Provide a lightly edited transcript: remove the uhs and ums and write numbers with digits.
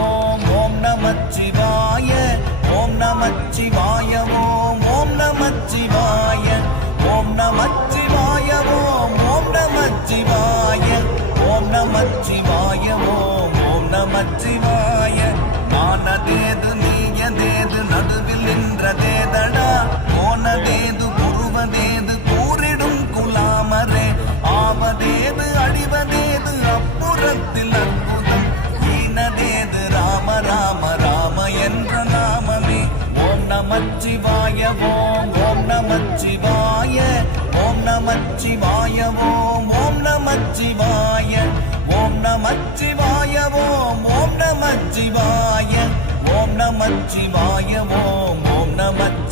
ஓம் ஓம் நமச்சிவாய ஓம் நமச்சிவாய ஓம் ஓம் நமச்சிவாய ஓம் நமச்சிவாய ஓம் ஓம் நமச்சிவாய ஓம் நமச்சிவாய ஓம் ஓம் நமச்சிவாய நானதேது நீயதேது நடுவில் நின்றதேதடா போனதேது புருவதேது கூறிடும் குலாமரே ஆவதேது அடிவதேது அப்புறத்தில் அற்புதம் ஈனதேது ராம ராம ராம என்ற நாமமே ஓம் நமச்சிவாய ஓம் ஓம் நமச்சிவாய ஓம் நமச்சிவாய ஓம் ஓம் நமச்சிவாய ஓம் நமச்சிவாய ஓம் ஓம் நமச்சிவாய ஓம் நமச்சிவாய ஓம் ஓம் நமச்சிவாய